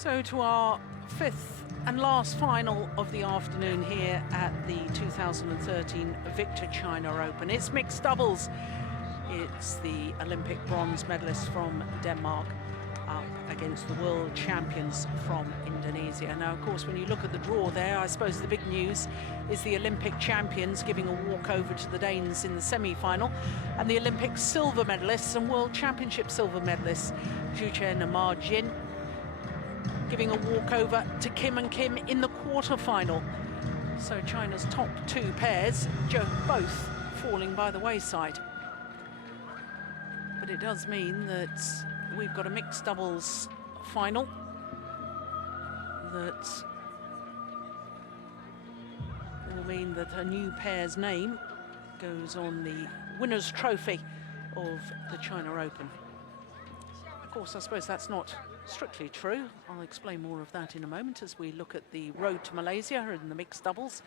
So to our fifth and last final of the afternoon here at the 2013 Victor China Open. It's mixed doubles. It's the Olympic bronze medalists from Denmark up against the world champions from Indonesia. Now, of course, when you look at the draw there, I suppose the big news is the Olympic champions giving a walkover to the Danes in the semi-final, and the Olympic silver medalists and world championship silver medalists, Shen and Jin, giving a walkover to Kim and Kim in the quarter-final. So China's top two pairs, both falling by the wayside. But it does mean that we've got a mixed doubles final that will mean that a new pair's name goes on the winner's trophy of the China Open. Of course, I suppose that's not strictly true. I'll explain more of that in a moment as we look at the road to Malaysia in the mixed doubles,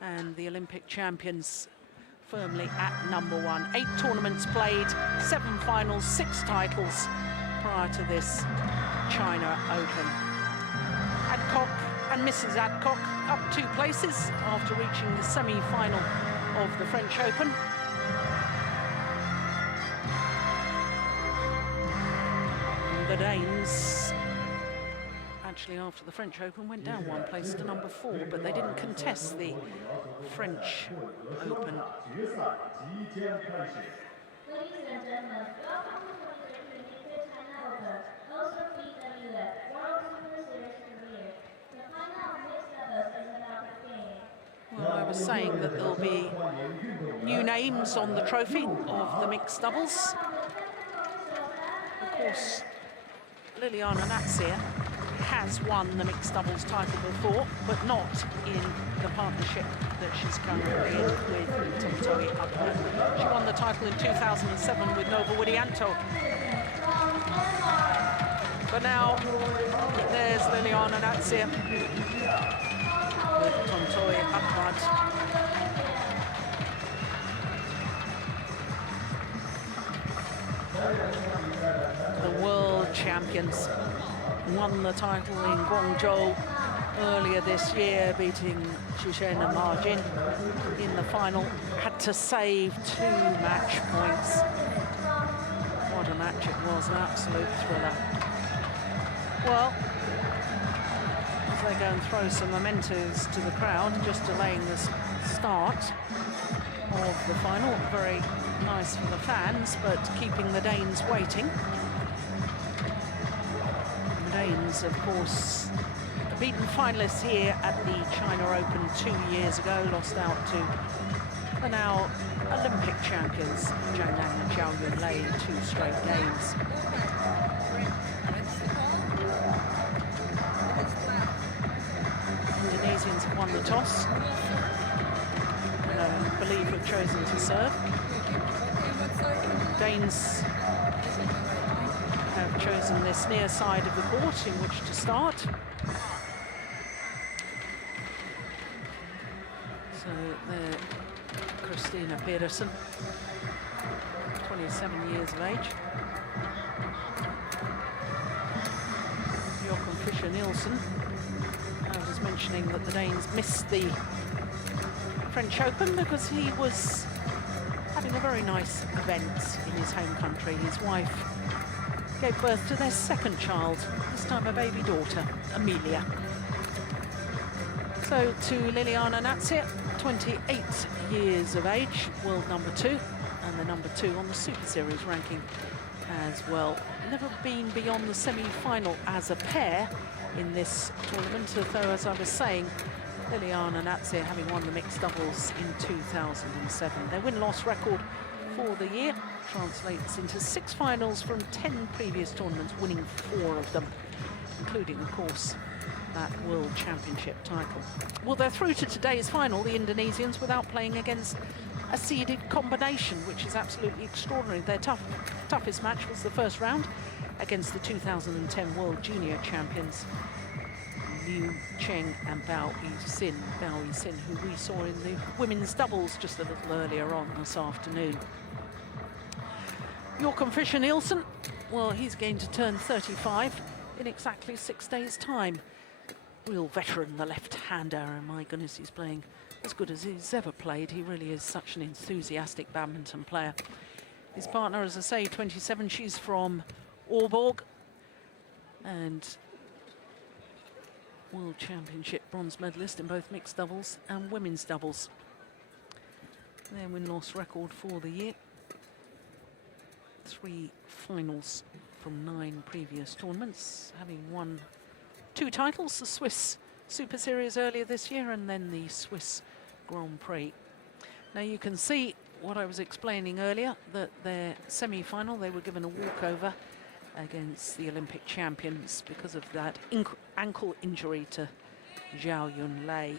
and the Olympic champions firmly at #1. 8 tournaments played, 7 finals, 6 titles prior to this China Open. Adcock and Mrs. Adcock up 2 places after reaching the semi-final of the French Open. The Danes, actually after the French Open, went down 1 place to #4, but they didn't contest the French Open. Ladies and gentlemen, welcome to the 2023 China Open, OSIM BWF World Superseries Finals. The final of mixed doubles is about to begin. Well, I was saying that there'll be new names on the trophy of the mixed doubles. Of course, L.Natsir has won the mixed doubles title before, but not in the partnership that she's currently in with Tontowi. She won the title in 2007 with Nova Widianto. But now there's L.Natsir with Tontowi Ahmad. The world champions won the title in Guangzhou earlier this year, beating Shen and Jin in the final. Had to save 2 match points. What a match it was, an absolute thriller. Well, as they go and throw some mementos to the crowd, just delaying the start of the final. Very nice for the fans, but keeping the Danes waiting. The Danes, of course, beaten finalists here at the China Open 2 years ago, lost out to the now Olympic champions, Zhang Nan and Zhao Yunlei, in 2 straight games. Indonesians have won the toss, and I believe have chosen to serve. Danes have chosen this near side of the court in which to start. So there, Christinna Pedersen, 27 years of age. Joachim Fischer Nielsen. I was mentioning that the Danes missed the French Open because he was having a very nice event in his home country. His wife gave birth to their 2nd child, this time a baby daughter, Amelia. So to L.Natsir, 28 years of age, world #2, and the #2 on the Super Series ranking as well. Never been beyond the semi-final as a pair in this tournament, although, as I was saying, L.Natsir having won the mixed doubles in 2007. Their win-loss record for the year translates into 6 finals from 10 previous tournaments, winning 4 of them, including, of course, that World Championship title. Well, they're through to today's final, the Indonesians, without playing against a seeded combination, which is absolutely extraordinary. Their toughest match was the first round against the 2010 World Junior Champions, Liu Cheng and Bao Yixin, who we saw in the women's doubles just a little earlier on this afternoon. Joachim Fischer Nielsen, well, he's going to turn 35 in exactly 6 days' time. Real veteran, the left-hander, and my goodness, he's playing as good as he's ever played. He really is such an enthusiastic badminton player. His partner, as I say, 27, she's from Aalborg, and World Championship bronze medalist in both mixed doubles and women's doubles. Their win-loss record for the year: 3 finals from 9 previous tournaments, having won 2 titles, the Swiss Super Series earlier this year and then the Swiss Grand Prix. Now you can see what I was explaining earlier, that their semi-final, they were given a walkover against the Olympic champions because of that ankle injury to Zhao Yunlei.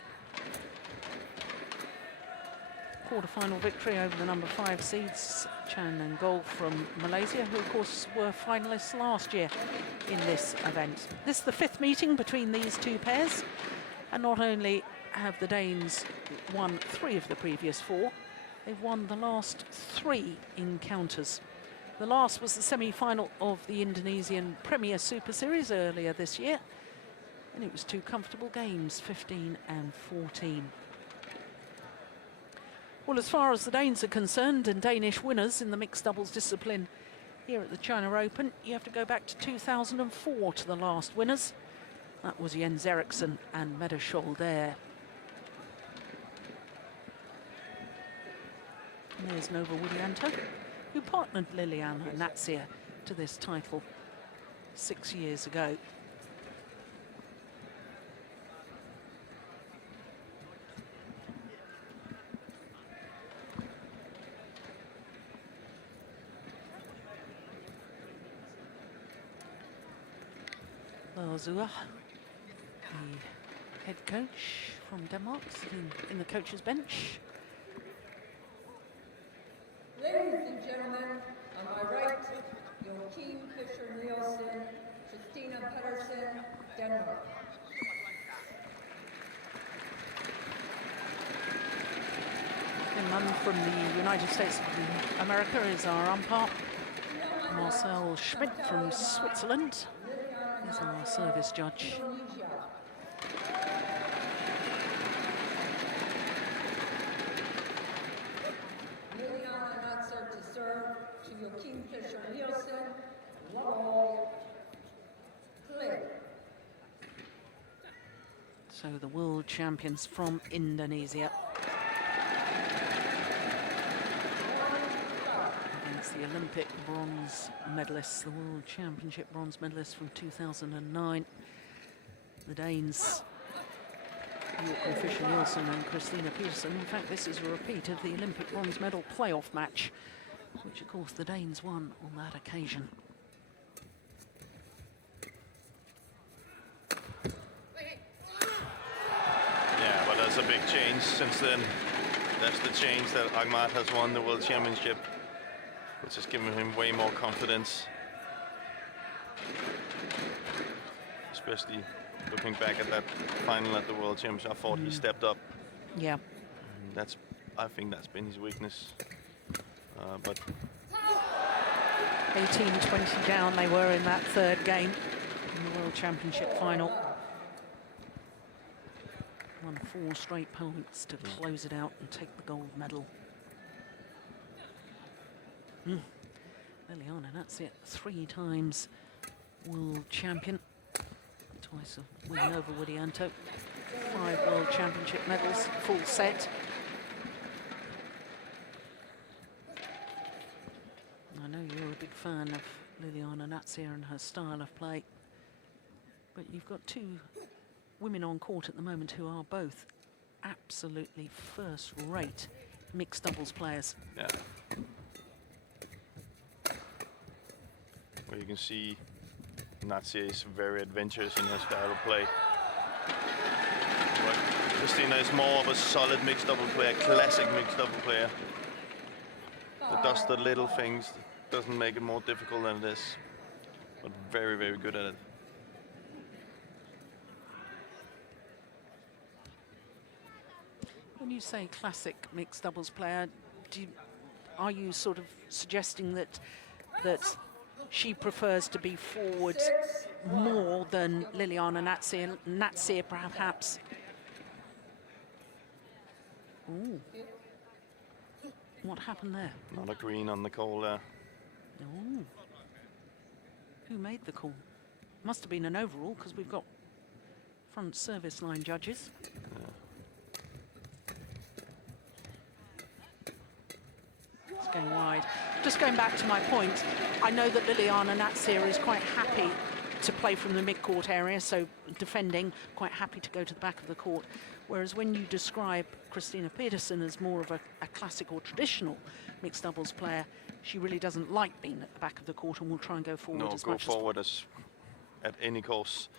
Quarter-final victory over the number 5 seeds, Chan and Gol from Malaysia, who of course were finalists last year in this event. This is the 5th meeting between these 2 pairs, and not only have the Danes won 3 of the previous 4, they've won the last 3 encounters. The last was the semi-final of the Indonesian Premier Super Series earlier this year, and it was 2 comfortable games, 15 and 14. Well, as far as the Danes are concerned, and Danish winners in the mixed doubles discipline here at the China Open, you have to go back to 2004 to the last winners. That was Jens Eriksen and Mette Scholl there. And there's Nova Widianto, who partnered Liliyana Natsir to this title 6 years ago. Zua, the head coach from Denmark, sitting in the coach's bench. Ladies and gentlemen, on my right, Joachim Fischer Nielsen, T.Pedersen, Denmark. None from the United States of America is our umpire. Marcel Schmidt from Switzerland is our service judge. Liliyana to serve to Joachim Fischer Nielsen. 1-all. Clear. So the world champions from Indonesia against the Olympic bronze medalists, the World Championship bronze medalists from 2009. The Danes, Joachim Fischer Nielsen and Christinna Pedersen. In fact, this is a repeat of the Olympic bronze medal playoff match, which of course the Danes won on that occasion. Yeah, but that's a big change since then. That's the change that T.Ahmad has won the World Championship, which has given him way more confidence. Especially looking back at that final at the World Championship, I thought he stepped up. Yeah. I think that's been his weakness. But 18-20 down they were in that 3rd game in the World Championship final. Won 4 straight points to close it out and take the gold medal. Liliyana, that's it. 3 times world champion. Twice a win over Widianto. 5 World Championship medals, full set. I know you're a big fan of Liliyana Natsir and her style of play, but you've got 2 women on court at the moment who are both absolutely first-rate mixed doubles players. yeah. Well, you can see Natsir is very adventurous in her style of play. But Christinna is more of a solid mixed double player, classic mixed double player. That does the little things, doesn't make it more difficult than it is, but very, very good at it. When you say classic mixed doubles player, are you sort of suggesting that she prefers to be forward more than Liliyana Natsir. Natsir perhaps. Ooh. What happened there? Not a green on the call there. Oh. Who made the call? Must have been an overall, because we've got front service line judges. It's going wide. Just going back to my point, I know that Liliyana Natsir is quite happy to play from the mid-court area, so defending, quite happy to go to the back of the court. Whereas when you describe C.Pedersen as more of a classic or traditional mixed doubles player, she really doesn't like being at the back of the court and will try and go forward as much as possible. No, go forward at any cost.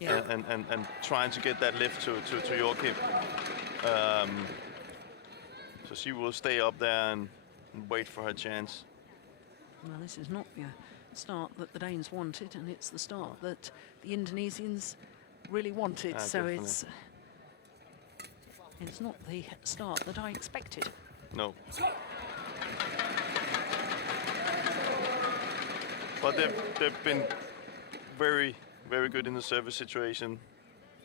Yeah. and trying to get that lift to Joachim. So she will stay up there and wait for her chance. Well, this is not the start that the Danes wanted, and it's the start that the Indonesians really wanted. So Definitely. it's not the start that I expected. No. But they've been very, very good in the service situation,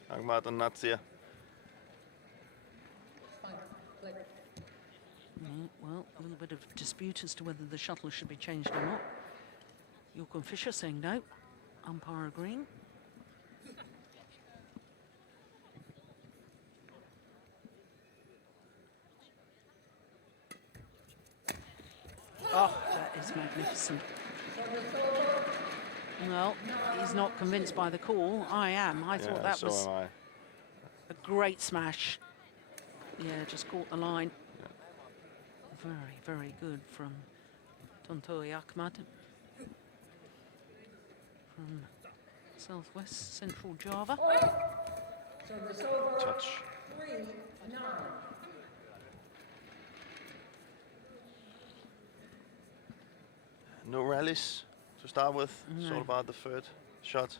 T.Ahmad and Natsir. Well, a little bit of dispute as to whether the shuttle should be changed or not. J.Fischer saying no, umpire agreeing. Oh, that is magnificent. Well, he's not convinced by the call. I am. I thought that was am I. a great smash. Yeah, just caught the line. Very, very good from Tontowi Ahmad from southwest central Java. Touch. 3-9. No rallies to start with. It's No. all about the third shot.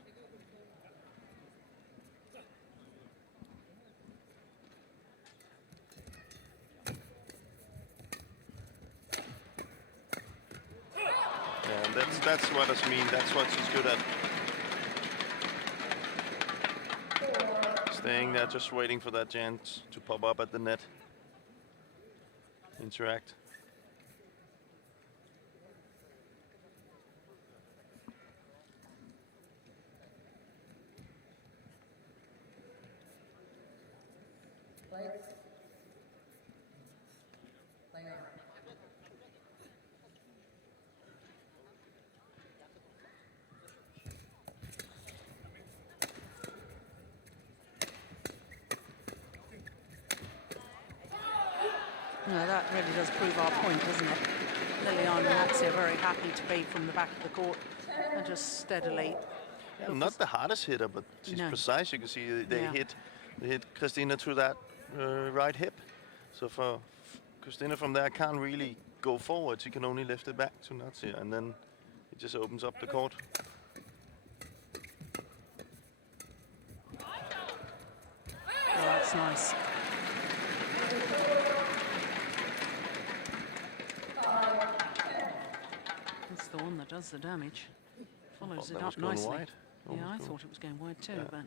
Yeah, and that's what I mean. That's what she's good at. Staying there, just waiting for that chance to pop up at the net. Interact. No, that really does prove our point, doesn't it? Liliyana Natsir very happy to be from the back of the court and just steadily. Yeah, not the hardest hitter, but she's No. precise. You can see they Yeah. hit Christinna to that right hip. So for Christinna from there can't really go forward. She can only lift it back to Natsir, and then it just opens up the court. Oh, that's nice. That's the one that does the damage. Follows Thought it that was up going nicely. wide. Yeah, I Almost thought it was going wide too, Yeah. but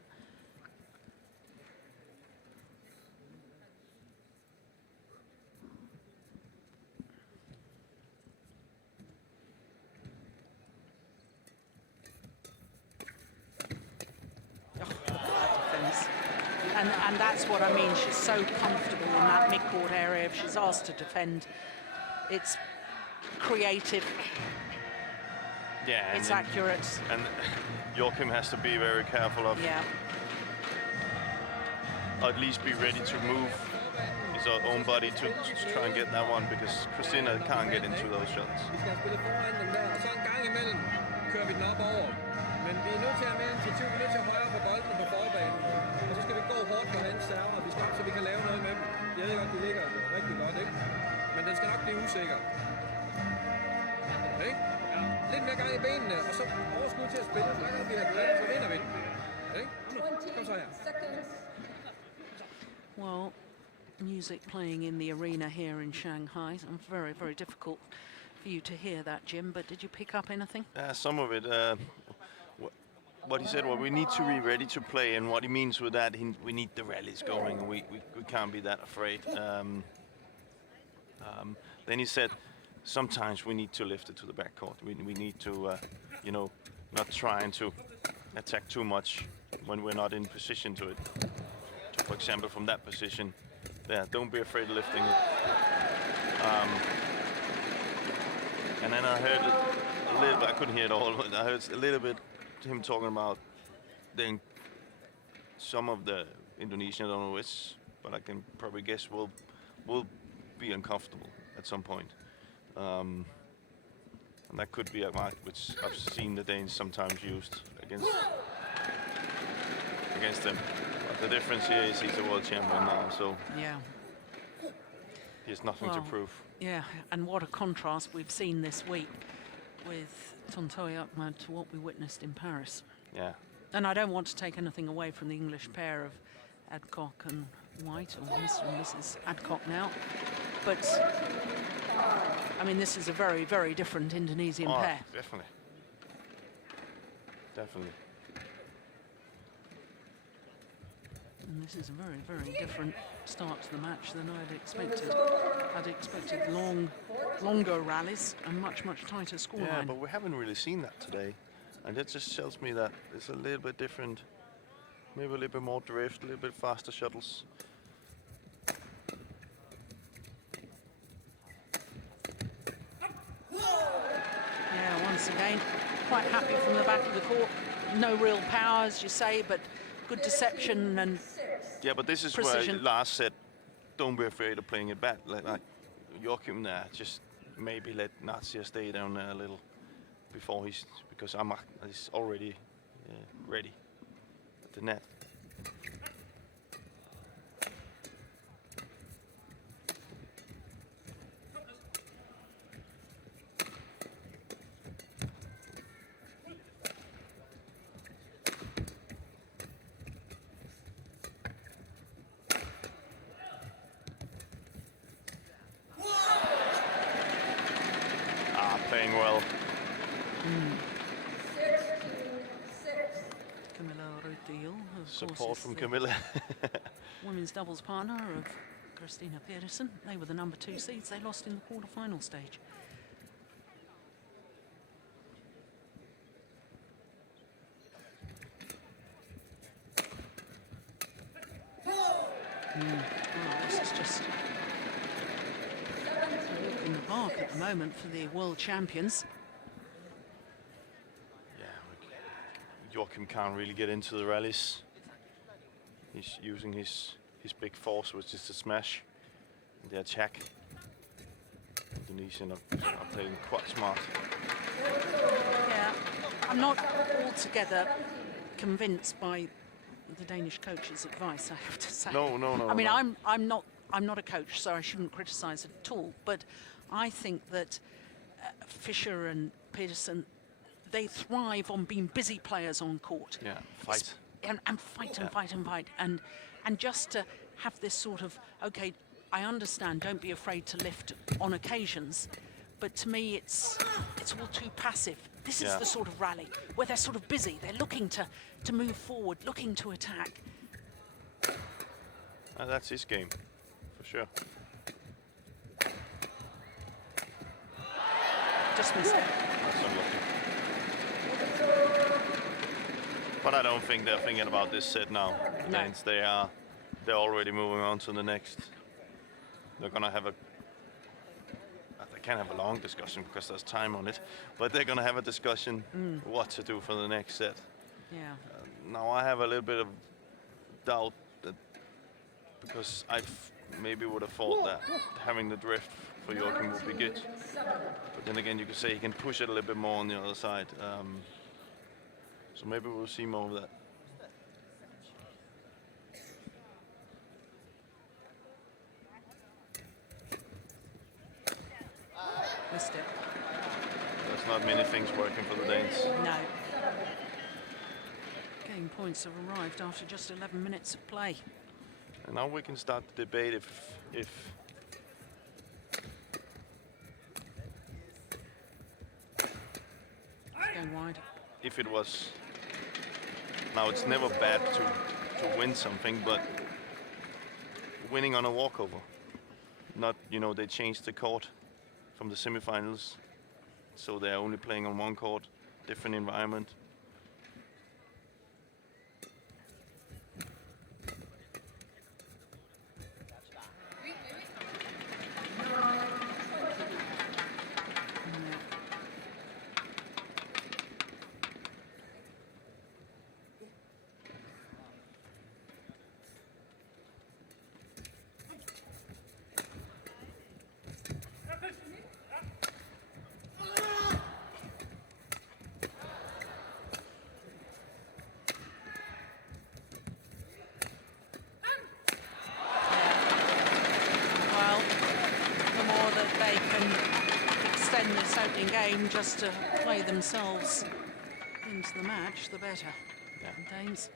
oh, look at that defence. And that's what I mean. She's so comfortable in that mid-court area. If she's asked to defend, it's creative, Yeah, it's and accurate. and Joachim has to be very careful of, Yeah. or at least be ready to move his own body to try and get that one, because Christinna can't get into those shots. Vi skal spille foran dem der, og så en gang imellem kører vi den op over. Men vi er nødt til at have mere initiativ, vi er nødt til at højere på bolden på forbanen. Og så skal vi gå hårdt på hans server, så vi kan lave noget med dem. Jeg ved godt, de ligger rigtig godt, ikke? Men den skal nok blive usikker. Okay? Ja. Lidt mere gang i benene, og så overskud til at spille. Så kan vi have glæde, så vinder vi den. Okay? Kom så her. 20 seconds. Well, music playing in the arena here in Shanghai. Very, very difficult for you to hear that, Jim, but did you pick up anything? Some of it. what he said, well, we need to be ready to play, and what he means with that, we need the rallies going, and we can't be that afraid. Then he said, sometimes we need to lift it to the backcourt. We need to, not trying to attack too much when we're not in position to it. For example, from that position, don't be afraid of lifting it. And then I heard a little bit, I couldn't hear it all, but I heard a little bit him talking about then some of the Indonesian, I don't know which, but I can probably guess will be uncomfortable at some point. And that could be a mark which I've seen the Danes sometimes used against them. But the difference here is he's a world champion now, so Yeah. he has nothing to prove. Yeah, and what a contrast we've seen this week with Tontowi to what we witnessed in Paris. Yeah. And I don't want to take anything away from the English pair of Adcock and White, or Mr. and Mrs. Adcock now. But, I mean, this is a very, very different Indonesian pair. Definitely. Definitely. And this is a very, very different start to the match than I'd expected. I'd expected longer rallies and much, much tighter scoreline. Yeah, but we haven't really seen that today. And that just tells me that it's a little bit different. Maybe a little bit more drift, a little bit faster shuttles. Yeah, once again, quite happy from the back of the court. No real power, as you say, but good deception and yeah, but this is precision. where Lars said, don't be afraid of playing it back. Like Joachim there, just maybe let L.Natsir stay down there a little before because Ahmad is already ready at the net. Playing well. Camilla Rutiel, of Support course, from is the Camilla. women's doubles partner of Christinna Pedersen. They were the number 2 seeds. They lost in the quarter-final stage. This is just a walk in the park at the moment for the world champions. Yeah, Joachim can't really get into the rallies. He's using his big force, which is the smash, and the attack. Indonesian are playing quite smart. Yeah, I'm not altogether convinced by the Danish coach's advice, I have to say. No. I mean, no. I'm not a coach, so I shouldn't criticise it at all. But I think that Fischer and Pedersen, they thrive on being busy players on court. Yeah, fight. And fight and fight and fight. And just to have this sort of, okay, I understand, don't be afraid to lift on occasions. But to me, it's all too passive. This is the sort of rally where they're sort of busy. They're looking to move forward, looking to attack. And that's his game, for sure. Just missed it. That's unlucky. But I don't think they're thinking about this set now. No. Danes, they're already moving on to the next. They're gonna have they can't have a long discussion because there's time on it, but they're gonna have a discussion what to do for the next set. Yeah. Now I have a little bit of doubt that because I maybe would have thought that having the drift for Joachim would be good. But then again, you could say he can push it a little bit more on the other side. So maybe we'll see more of that. Missed it. There's not many things working for the Danes. No. Game points have arrived after just 11 minutes of play. And now we can start the debate if It's going wide. if it was Now, it's never bad to win something, but winning on a walkover. Not, they changed the court from the semifinals, so they're only playing on one court, different environment. This opening game just to play themselves into the match, the better. Yeah. Danes.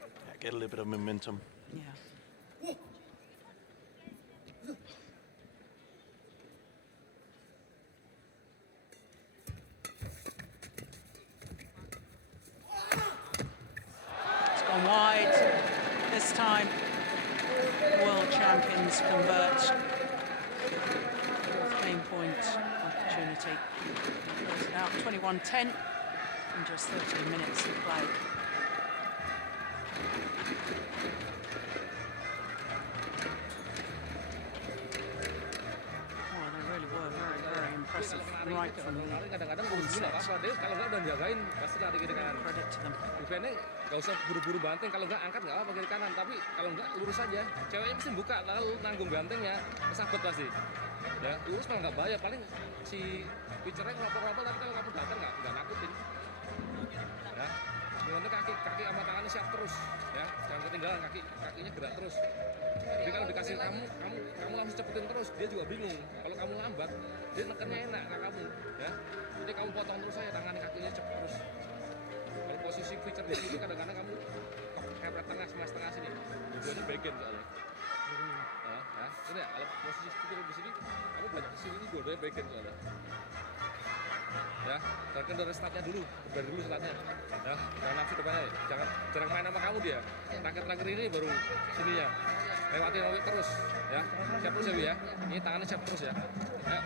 Yeah, get a little bit of momentum. Yeah. It's gone wide this time. World champions convert. Fourth game point opportunity. Close it out 21-10 in just 13 minutes of play. Well, they really were very, very impressive right from the onset. Kalau nggak udah jagain pasti lari kiri kanan. Credit to them. Defense-nya nggak usah buru-buru banting, kalau nggak angkat nggak apa kiri kanan, tapi kalau nggak lurus aja. Ceweknya pasti buka lalu nanggung bantengnya, kesabet pasti. Ya lurus malah nggak bahaya, paling si pitchernya ngoper-ngoper, tapi kalau kamu datang nggak nakutin. Ya, sebenarnya kaki sama tangannya siap terus, ya jangan ketinggalan, kakinya gerak terus. Jadi kalau dikasih kamu langsung cepetin terus, dia juga bingung. Kalau kamu lambat, dia nekennya enak ke kamu, ya. Jadi kamu potong terus aja, tangan kakinya cepet terus. Kalau posisi pitcher di sini kadang-kadang kamu kepret tengah sama setengah sini, tujuannya backhand soalnya. Nah, ini ya, kalau posisi pitcher di sini, kamu balik ke sini dua-duanya backhand soalnya. Ya, jangan dari startnya dulu, dari dulu startnya. Ya, jangan langsung depannya, jangan main sama kamu dia. Terakhir ini baru sininya. Lewatin terus, ya. Siap terus ya, Wi, ya. Ini tangannya siap terus ya. Ya.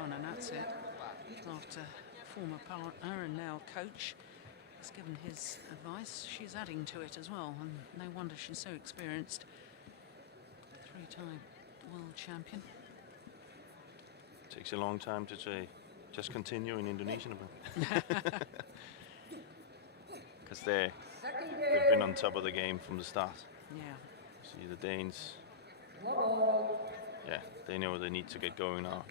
L.Natsir, after former partner and now coach, has given his advice. She's adding to it as well, and no wonder she's so experienced. Three-time world champion. Takes a long time to say, just continue in Indonesian. Because they've been on top of the game from the start. Yeah. See the Danes. Yeah, they know they need to get going now.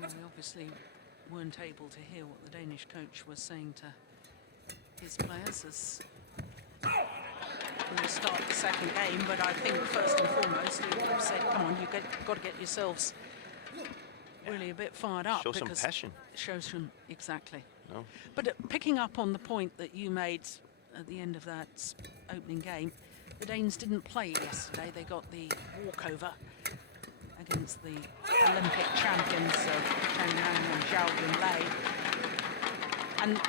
Well, we obviously weren't able to hear what the Danish coach was saying to his players as we start the second game, but I think first and foremost he would have said, come on, got to get yourselves really a bit fired up. Show some passion. Shows some, exactly. No. But picking up on the point that you made at the end of that opening game, the Danes didn't play yesterday. They got the walkover against the Olympic champions of Shanghai and Zhao. And,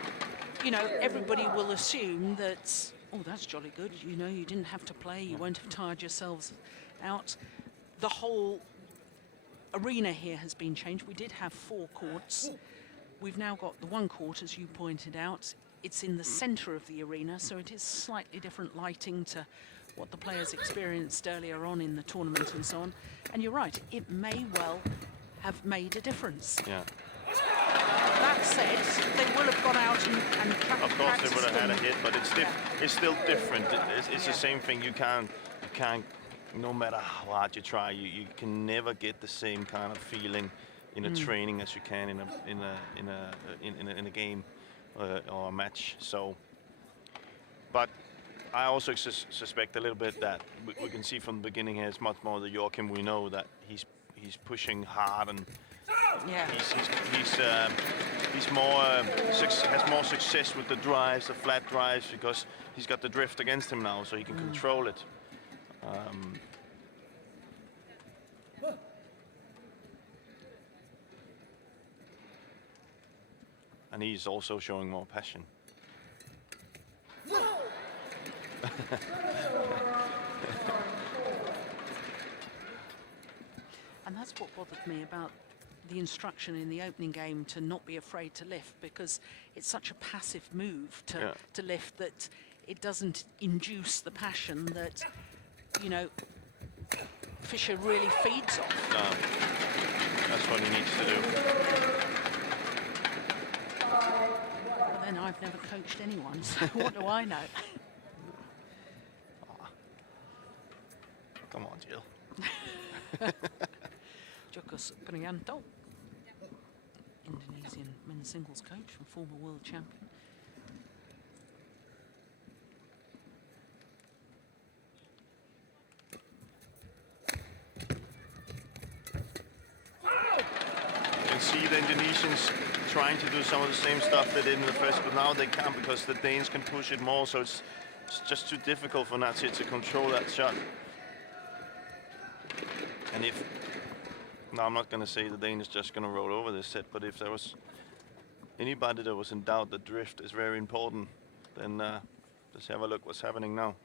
you know, everybody will assume that, oh, that's jolly good. You know, you didn't have to play. You won't have tired yourselves out. The whole arena here has been changed. We did have 4 courts. We've now got the 1 court, as you pointed out. It's in the center of the arena, so it is slightly different lighting to what the players experienced earlier on in the tournament and so on. And you're right, it may well have made a difference. Yeah. That said, they will have gone out and of course they would have had a hit, but it's still different. It's the same thing. You can't, no matter how hard you try, you can never get the same kind of feeling in a training as you can in a game or a match. So, but I also suspect a little bit that we can see from the beginning here, it's much more the Joachim we know, that he's pushing hard, and Yeah. he's more has more success with the drives, the flat drives, because he's got the drift against him now, so he can control it. And he's also showing more passion. And that's what bothered me about the instruction in the opening game to not be afraid to lift, because it's such a passive move to lift that it doesn't induce the passion that, you know, Fischer really feeds off. No, that's what he needs to do. But then I've never coached anyone, so what do I know? Come on, Jill. Joko Priyanto, Indonesian men's singles coach and former world champion. You can see the Indonesians trying to do some of the same stuff they did in the first, but now they can't because the Danes can push it more, so it's just too difficult for Natsir to control that shot. And if, no, I'm not going to say the Dane is just going to roll over this set, but if there was anybody that was in doubt that drift is very important, then let's have a look what's happening now.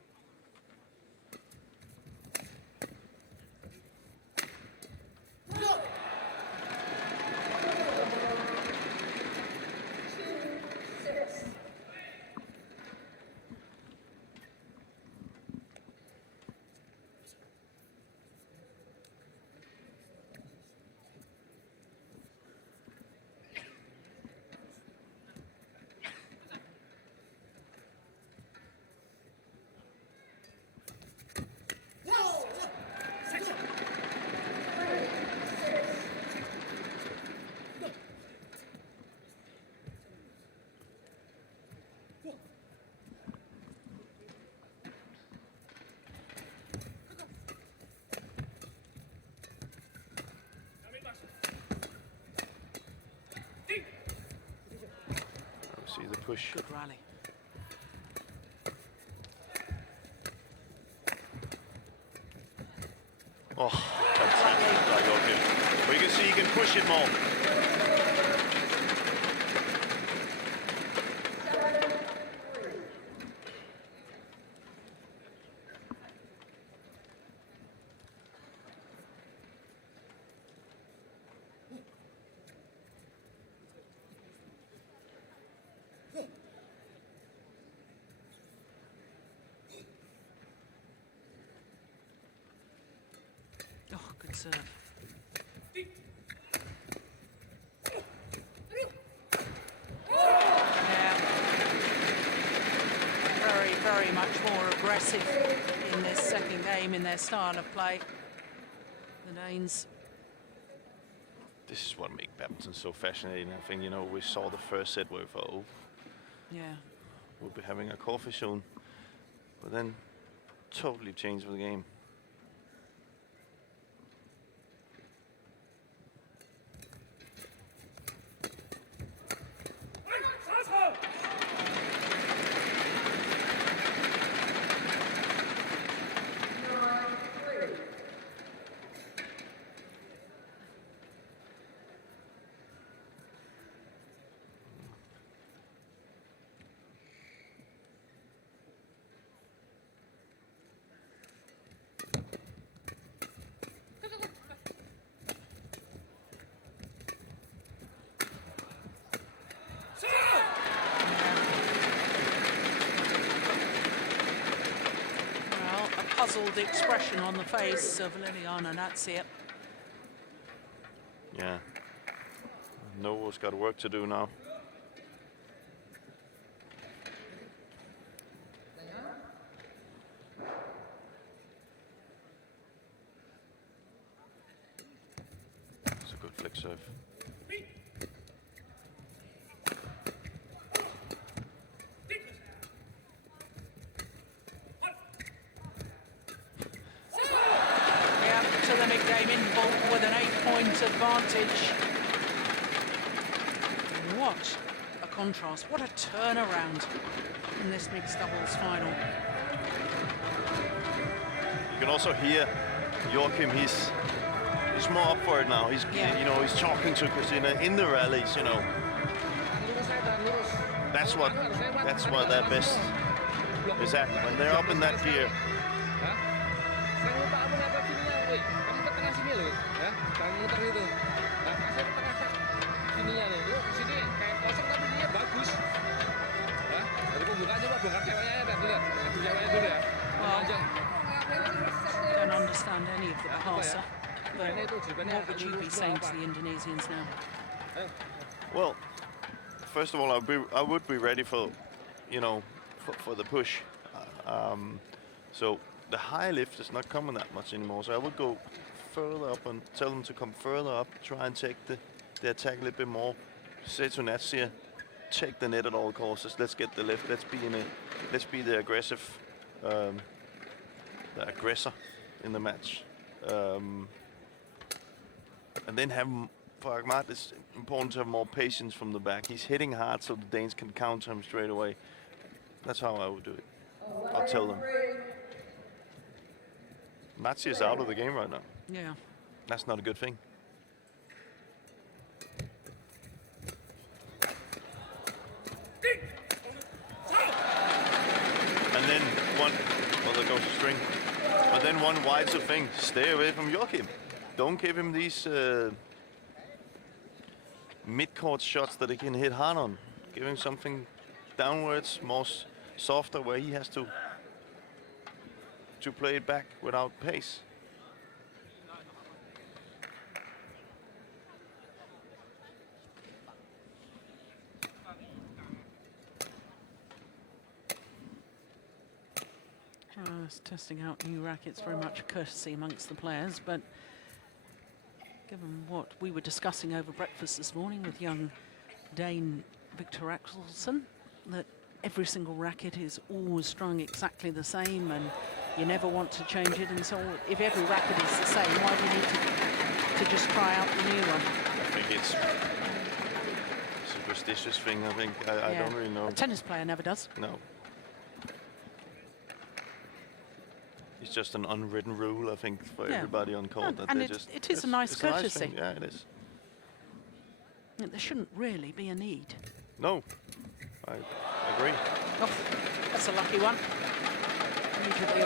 See the push. Good rally. Oh, fantastic by Joachim. But you can see he can push it more. Oh, good serve. Yeah. Very, very much more aggressive in this second game in their style of play. The Danes. This is what makes badminton so fascinating. I think, you know, we saw the first set where we thought, oh, Yeah. we'll be having a coffee soon. But then totally changed the game. Puzzled expression on the face of Liliyana Natsir. Yeah. Novo's got work to do now. It's a good flick serve. game in full with an 8-point advantage. What a contrast, what a turnaround in this mixed doubles final. You can also hear Joachim, he's more up for it now. He's you know, he's talking to Christinna in the rallies, you know. That's what their best is at, when they're up in that gear. I don't understand any of the passer, but what would you be saying to the Indonesians now? Well, first of all, I would be ready for, you know, for the push. So the high lift is not coming that much anymore. So I would go further up and tell them to come further up, try and take the attack a little bit more. Say to L.Natsir, take the net at all costs. Let's get the lift. Let's be the aggressive, the aggressor in the match. And then for Ahmad, it's important to have more patience from the back. He's hitting hard so the Danes can counter him straight away. That's how I would do it. I'll tell them. L.Natsir is out of the game right now. Yeah. That's not a good thing. And then there goes the string. But then one wiser thing, stay away from Joachim. Don't give him these mid-court shots that he can hit hard on. Give him something downwards, more softer, where he has to play it back without pace. It's testing out new rackets, very much a courtesy amongst the players, but given what we were discussing over breakfast this morning with young Dane Victor Axelsen, that every single racket is always strung exactly the same and you never want to change it, and so if every racket is the same, why do you need to just try out the new one? I think it's a superstitious thing, I think. I don't really know. A tennis player never does. No. It's just an unwritten rule, I think, for everybody on court. And it is a nice courtesy. Yeah, it is. There shouldn't really be a need. No, I agree. Oh, that's a lucky one.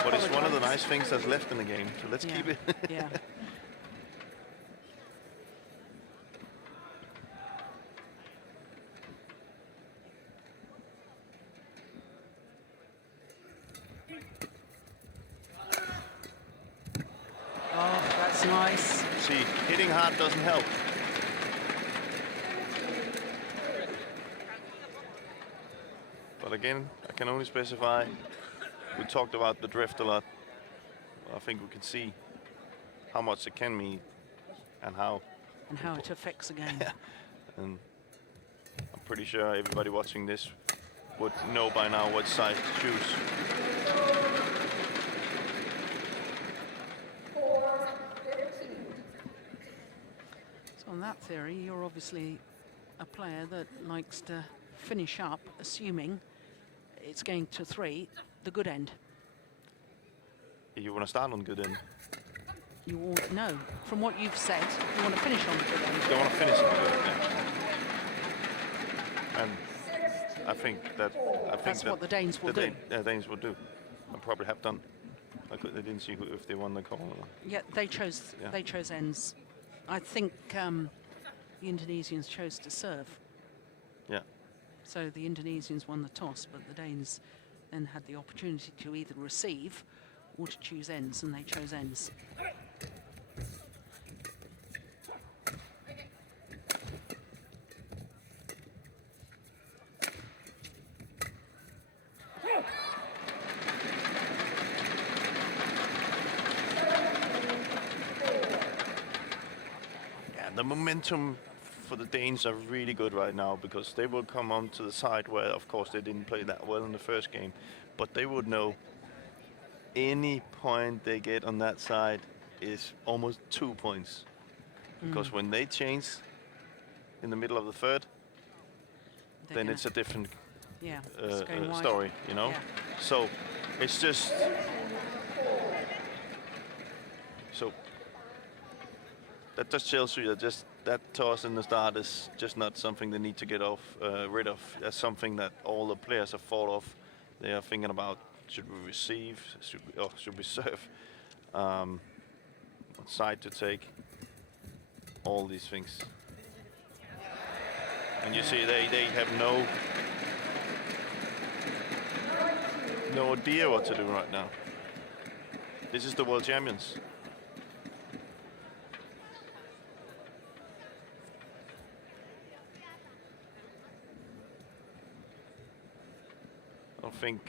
But it's one of the nice things that's left in the game, so let's keep it. Yeah. Oh, that's nice. See, hitting hard doesn't help. But again, I can only specify, we talked about the drift a lot. I think we can see how much it can mean and how. And how it affects a game. And I'm pretty sure everybody watching this would know by now what size to choose. So on that theory, you're obviously a player that likes to finish up, assuming it's going to 3, the good end. You want to start on good end? You all know, from what you've said, you want to finish on the good end. You want to finish on the good end, yeah. And I think that's what the Danes will do. The Danes will do, and probably have done. They didn't see if they won the call. Yeah, they chose ends. I think the Indonesians chose to serve. Yeah. So the Indonesians won the toss, but the Danes then had the opportunity to either receive or to choose ends, and they chose ends. The momentum for the Danes are really good right now, because they will come on to the side where, of course, they didn't play that well in the first game, but they would know any point they get on that side is almost 2 points. Because when they change in the middle of the third, then it's a different it's going wide. story, you know? Yeah. So it's just... So that just tells you that just that toss in the start is just not something they need to get rid of. That's something that all the players have thought of. They are thinking about, should we receive, should we serve, what side to take, all these things. And you see they have no idea what to do right now. This is the world champions. I don't think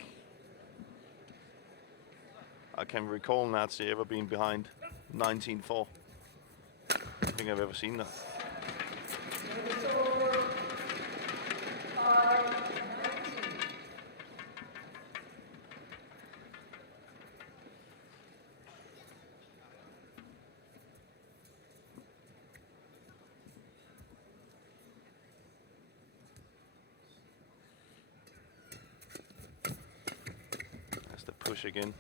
I can recall L.Natsir ever being behind 19-4. I don't think I've ever seen that. Again.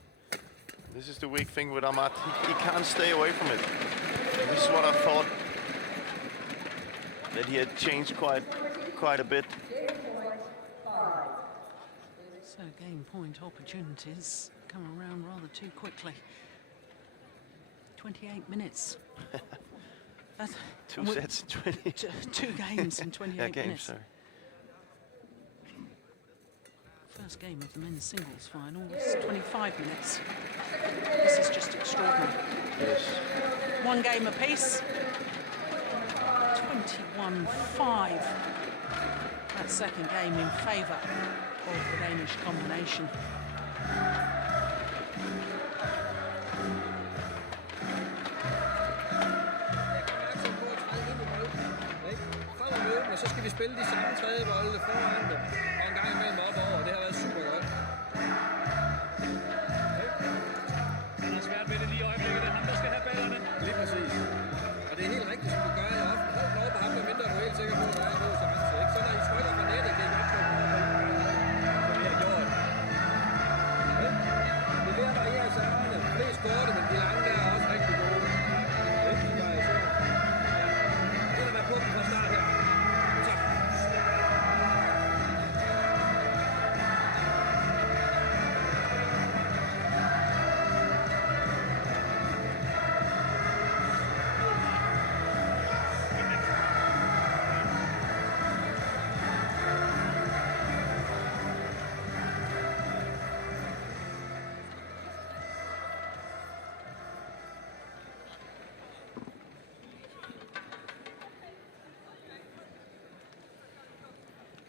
This is the weak thing with Ahmad. He can't stay away from it. And this is what I thought, that he had changed quite a bit. So game point opportunities come around rather too quickly. 28 minutes. Two sets in 20. Two games in 28 minutes. Sorry. First game of the men's singles final was 25 minutes. This is just extraordinary. Yes. One game apiece. 21-5. That second game in favour of the Danish combination. Og så skal vi spille de samme tredje bolde foran dem, og en gang imellem op over. Det har været super godt. Han har svært ved det lige i øjeblikket. Det er ham, der skal have ballerne. Lige præcis. Og det er helt rigtigt, som du gør i ofte. Hold den over på ham, medmindre du er helt sikker på, at der er en god chance. Ikke? Så når I trykker fra nettet, kan I godt trykke over på som I har gjort. Det er der, der er reserverne. Flest korte, men de lange der er også rigtig gode. Rigtig variation. Det er med på den fra start her.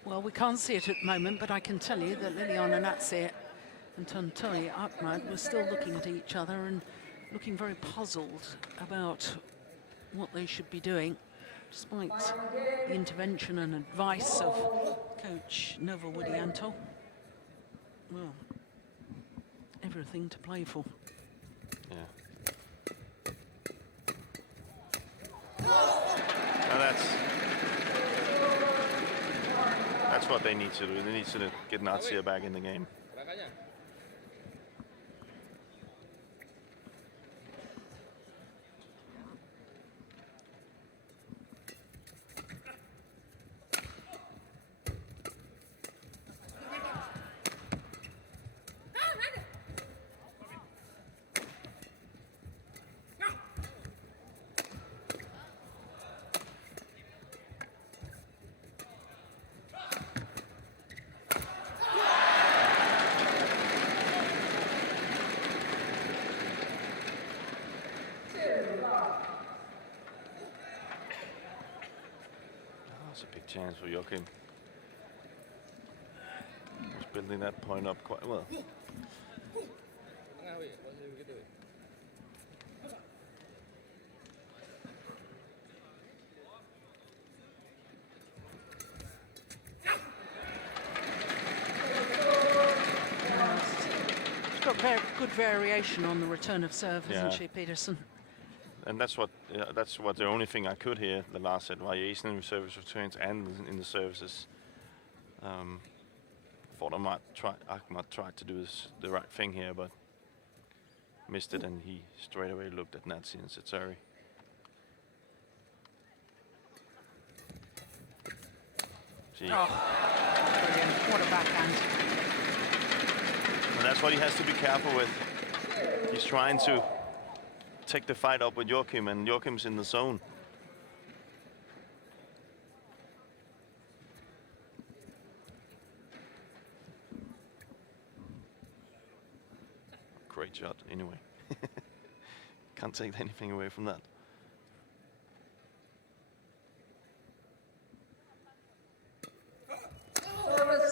Well, we can't see it at the moment, but I can tell you that Liliyana, Natsir and Tontowi Ahmad were still looking at each other and looking very puzzled about what they should be doing, despite the intervention and advice of coach Nova Widianto. Well, everything to play for. Yeah. And that's what they need to do. They need to get L.Natsir back in the game. Chance for Joachim. He's building that point up quite well. She's got very good variation on the return of serve, hasn't she, Pedersen? And that's what the only thing I could hear the last set, variation in service returns and in the services. Thought Ahmad tried to do the right thing here, but missed it, and he straight away looked at L.Natsir and said sorry. Gee. Oh, brilliant. What a backhand. And that's what he has to be careful with. He's trying to take the fight up with Joachim, and Joachim's in the zone. Great shot, anyway. Can't take anything away from that.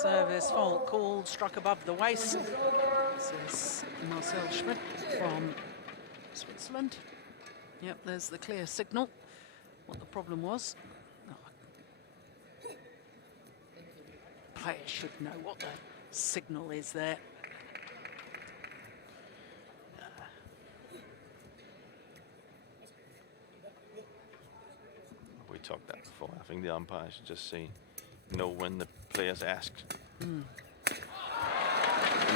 Service fault called, struck above the waist. This is Marcel Schmidt from Switzerland. Yep, there's the clear signal. What the problem was. Oh. Players should know what the signal is there. We talked that before. I think the umpire should just know when the players ask. When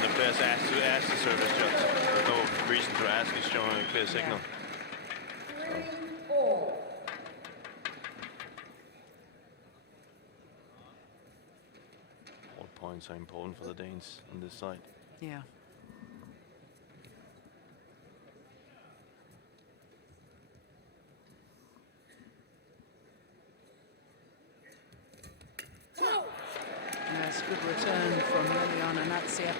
the players ask the service judge. There's no reason to ask. It's showing a clear signal. All points are important for the Danes on this side. Yeah. That's a good return from Liliyana Natsir.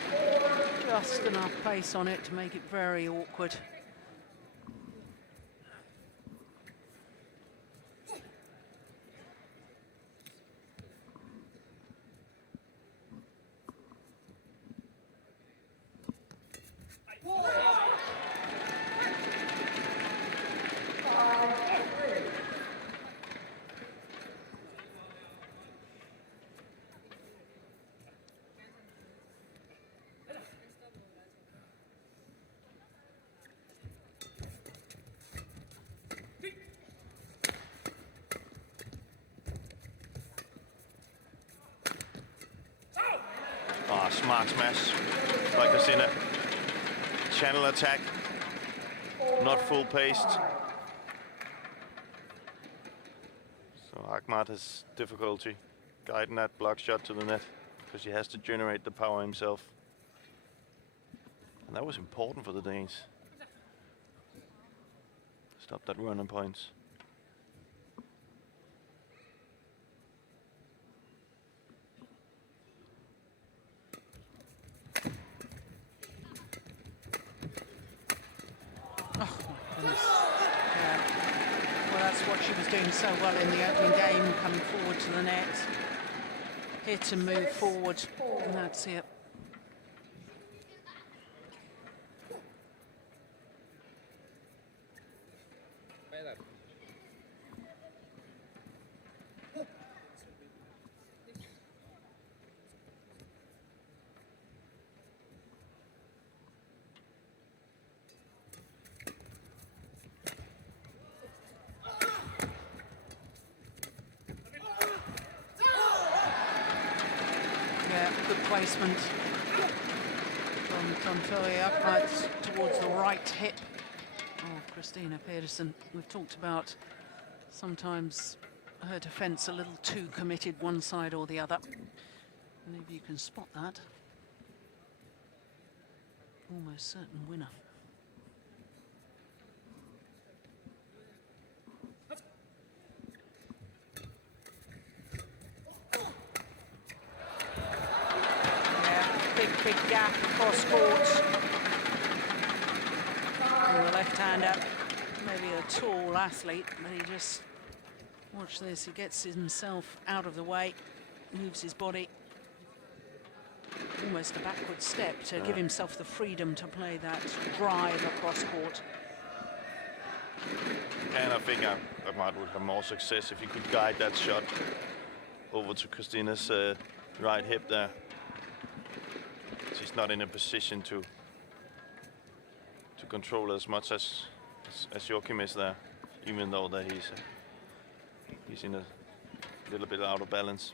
Just enough pace on it to make it very awkward. Smart smash by Christinna. Channel attack, not full paced. So Ahmad has difficulty guiding that block shot to the net because he has to generate the power himself. And that was important for the Danes. Stop that run on points. She was doing so well in the opening game, coming forward to the net. Hit and move forward, and that's it. Placement from Tontowi upwards towards the right hip of Christinna. We've talked about sometimes her defence a little too committed one side or the other. Maybe you can spot that. Almost certain winner. Big gap across court. And the left-hander, maybe a tall athlete, but he just, watch this, he gets himself out of the way, moves his body. Almost a backward step to give himself the freedom to play that drive across court. And I think Ahmad would have more success if he could guide that shot over to Christinna's right hip there. She's not in a position to control as much as as Joachim is there, even though that he's in a little bit out of balance.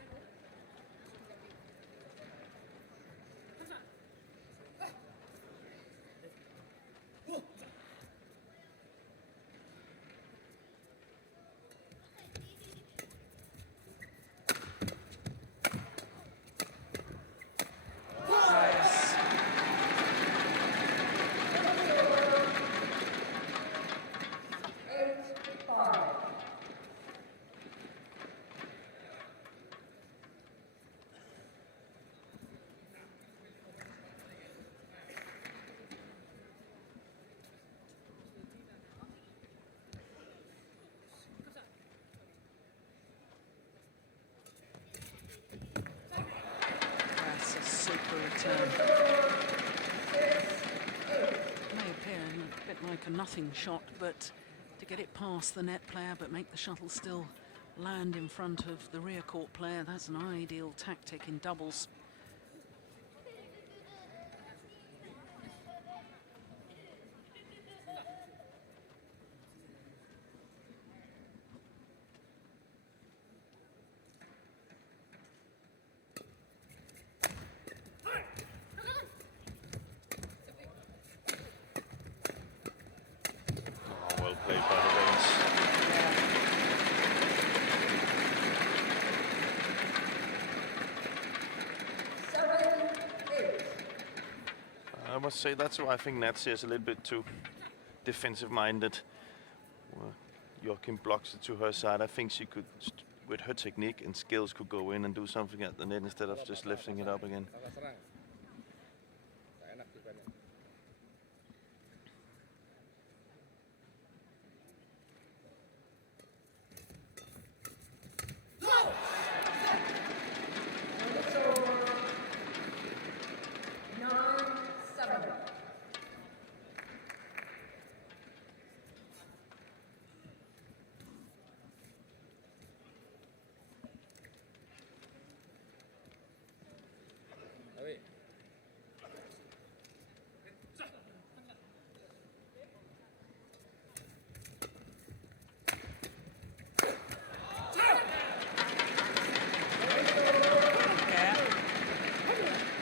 Return. May appear a bit like a nothing shot, but to get it past the net player but make the shuttle still land in front of the rear court player, that's an ideal tactic in doubles. I must say that's why I think Natsir is a little bit too defensive-minded. Joachim blocks it to her side. I think she could, with her technique and skills, could go in and do something at the net instead of just lifting it up again.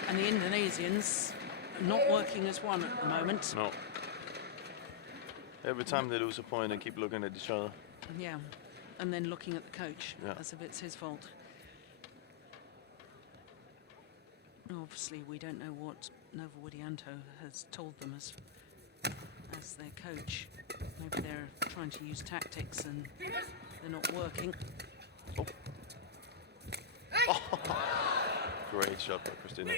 And the Indonesians are not working as one at the moment. No. Every time they lose a point, they keep looking at each other. Yeah, and then looking at the coach, yeah, as if it's his fault. Obviously, we don't know what Nova Widianto has told them as their coach. Maybe they're trying to use tactics and they're not working. Oh. Oh. Great shot by Christinna.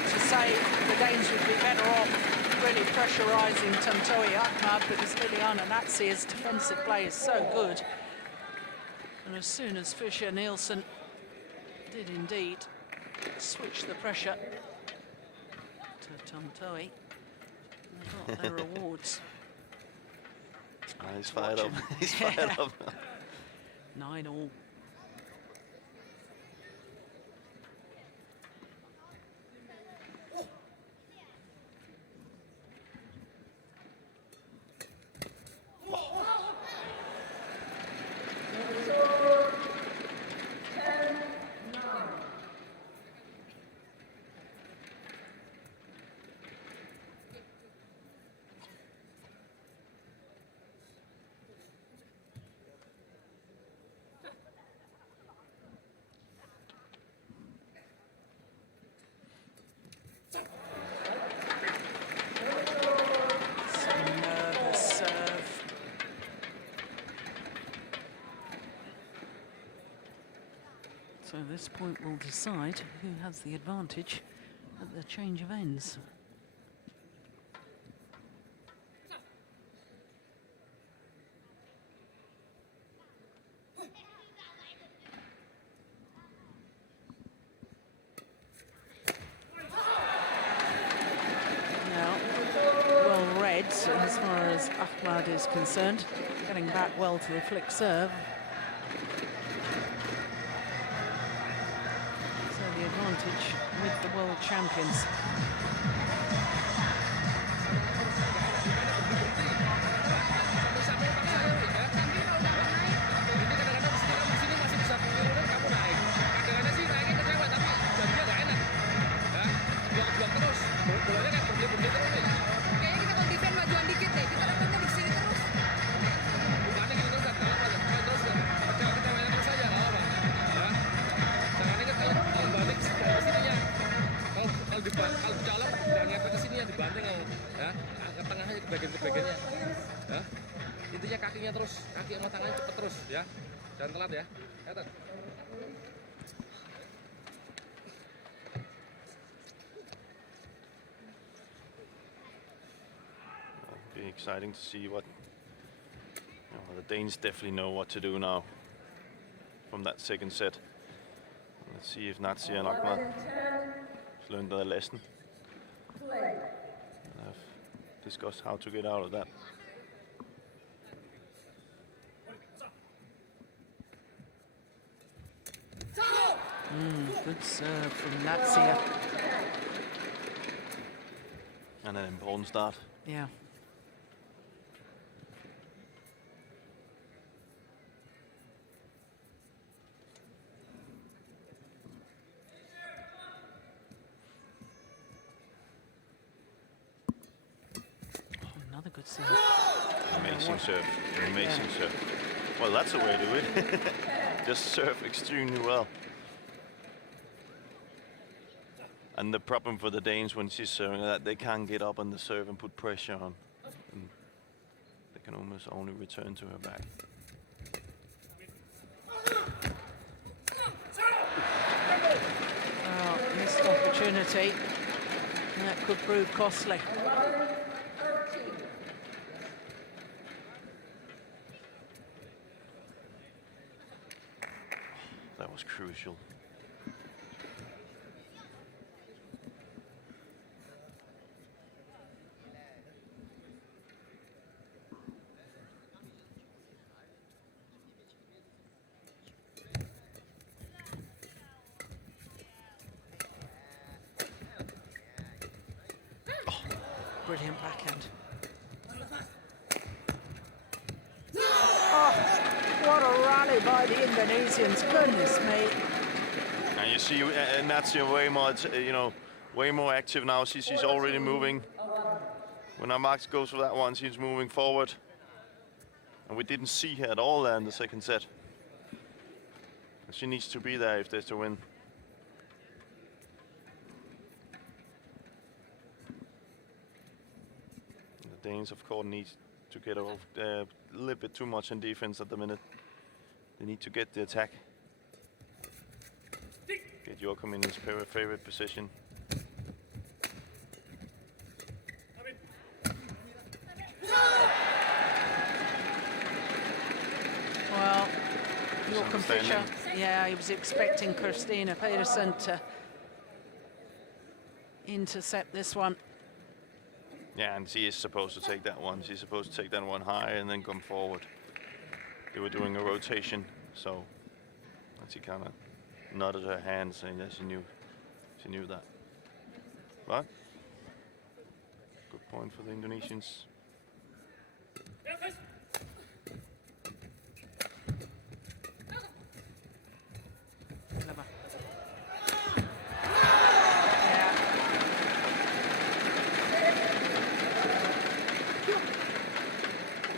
To say the Danes would be better off really pressurising Tontowi Ahmad, because L.Natsir's defensive play is so good. And as soon as Fischer Nielsen did indeed switch the pressure to Tontowi, they got their rewards. He's fired up. He's fired up. 9-all. So this point will decide who has the advantage at the change of ends. Now, well read as far as Ahmad is concerned, getting back well to the flick serve. advantage with the world champions. Kalau jalan jangan ngepet ke sini ya, dibanting kalau ya, angkat tengah aja ke bagian-bagiannya ya. Intinya kakinya terus, kaki sama tangannya cepet terus ya, jangan telat ya. Kelihatan. It'll be exciting to see what the Danes definitely know what to do now from that second set. Let's see if Natsir and Ahmad learned their lesson. I've discussed how to get out of that. Good serve from Natsir. And an important start. Yeah. Another good serve. Amazing serve. Amazing serve. Well, that's the way to do it. Just serve extremely well. And the problem for the Danes when she's serving that, they can't get up on the serve and put pressure on. And they can almost only return to her back. Oh, missed opportunity. That could prove costly. That was crucial. Brilliant backhand. Oh, what a rally by the Indonesians, goodness me. And you see Natsir way more, way more active now. She's already moving. When Ahmad goes for that one, she's moving forward. And we didn't see her at all there in the second set. And she needs to be there if there's to win. The Danes, of course, need to get off a little bit too much in defense at the minute. They need to get the attack. Get Joachim in his favorite position. Well, Joachim Fischer, yeah, he was expecting Christinna to intercept this one. Yeah, and she is supposed to take that one. She's supposed to take that one high and then come forward. They were doing a rotation, so she kind of nodded her hand saying that she knew that. But good point for the Indonesians. Clever.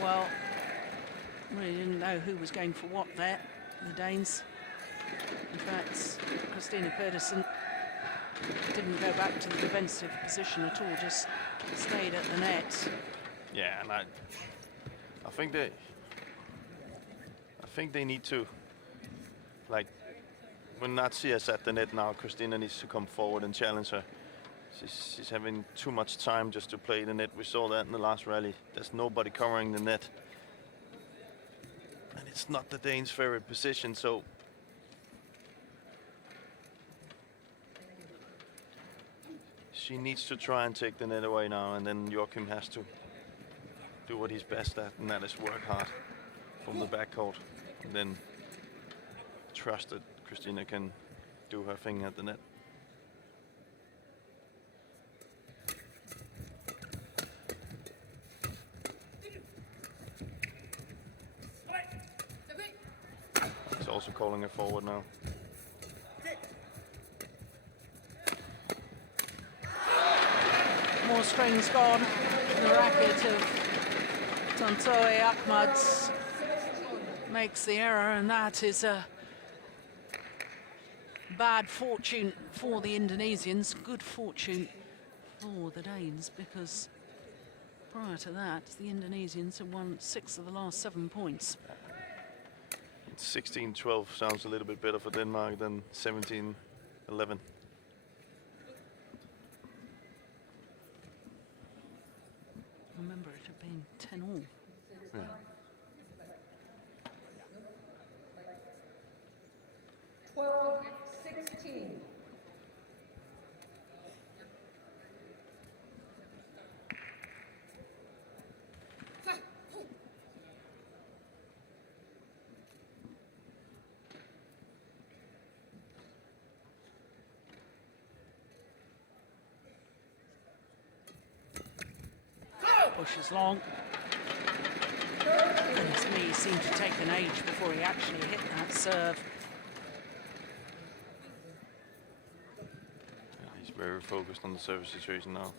Well, really didn't know who was going for what there, the Danes. In fact, T.Pedersen didn't go back to the defensive position at all, just stayed at the net. Yeah, and I think they need to, like, when Natsir is at the net now, Christinna needs to come forward and challenge her. She's having too much time just to play the net. We saw that in the last rally. There's nobody covering the net. And it's not the Danes' favorite position, so she needs to try and take the net away now, and then Joachim has to do what he's best at, and that is work hard from the backcourt, and then trust that Christinna can do her thing at the net. also calling it forward now. More strings gone. The racket of T.Ahmad makes the error, and that is a bad fortune for the Indonesians. Good fortune for the Danes, because prior to that, the Indonesians had won 6 of the last 7 points. 16-12 sounds a little bit better for Denmark than 17-11. Remember, it had been 10 all. Yeah. Twelve, 16. Pushes long. Goodness me, he seemed to take an age before he actually hit that serve. Yeah, he's very focused on the service situation now.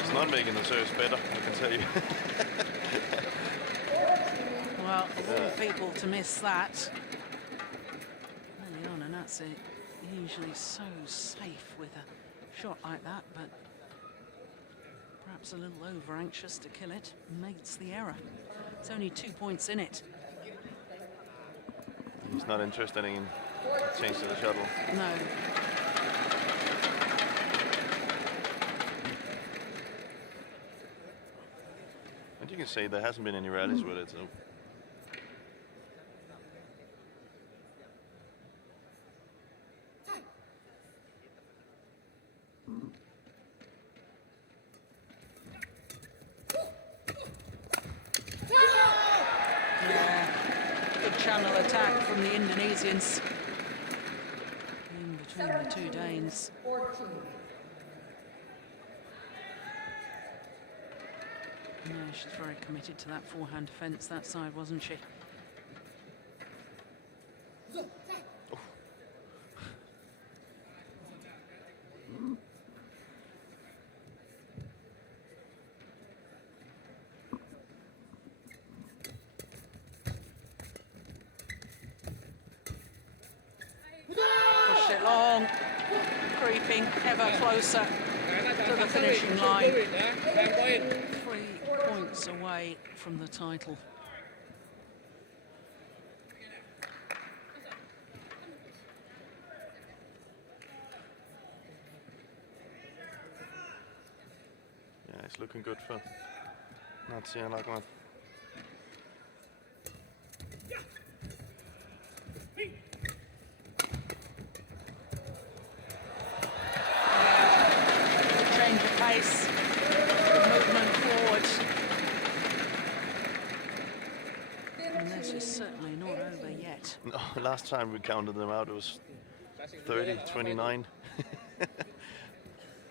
It's not making the serves better, I can tell you. Well, of all people to miss that. Liliyana, that's it. Usually so safe with a shot like that, but perhaps a little over anxious to kill it. Makes the error. It's only 2 points in it. He's not interested in change to the shuttle. No. And you can say there hasn't been any rallies with it, so. Good channel attack from the Indonesians. In between the two Danes. 14. No, she's very committed to that forehand defence, that side, wasn't she? Pushed it long, creeping ever closer to the finishing line. 3 points away from the title. Yeah, it's looking good for L.Natsir and Ahmad. Change of pace, movement forward. And this is certainly not over yet. No, last time we counted them out, it was 30-29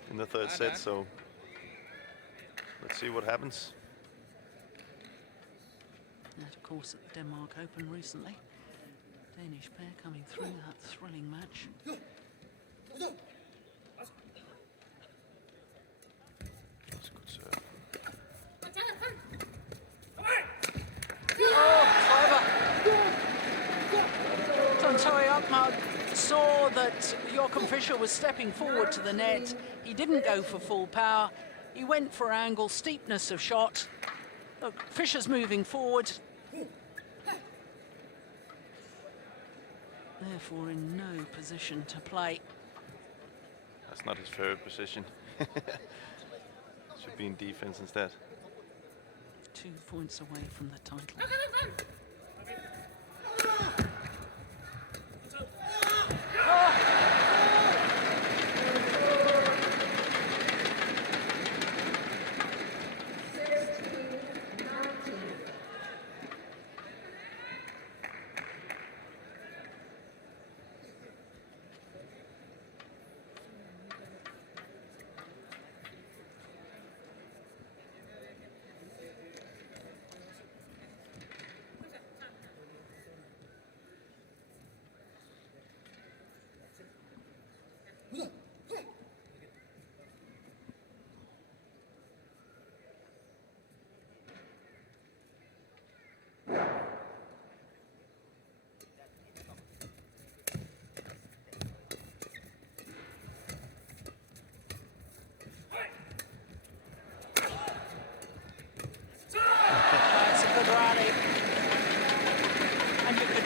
in the third set, so let's see what happens. And of course at the Denmark Open recently, Danish pair coming through that thrilling match. That's a good serve. Oh, clever! Tontowi saw that Joachim Fischer was stepping forward to the net. He didn't go for full power. He went for angle, steepness of shot. Look, Fischer's moving forward. Therefore in no position to play. That's not his favorite position. Should be in defense instead. 2 points away from the title.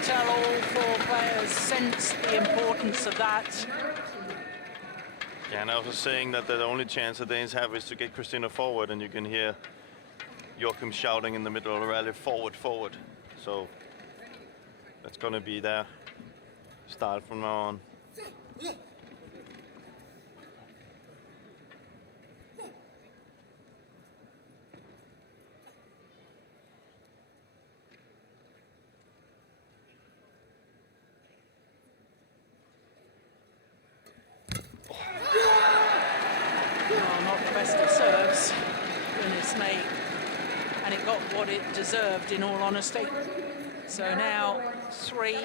tell all four players sense the importance of that. Yeah, and I was saying that the only chance the Danes have is to get Christinna forward, and you can hear Joachim shouting in the middle of the rally, forward, forward. So that's going to be their style from now on. Well, not the best of serves, goodness me. And it got what it deserved, in all honesty. So now 3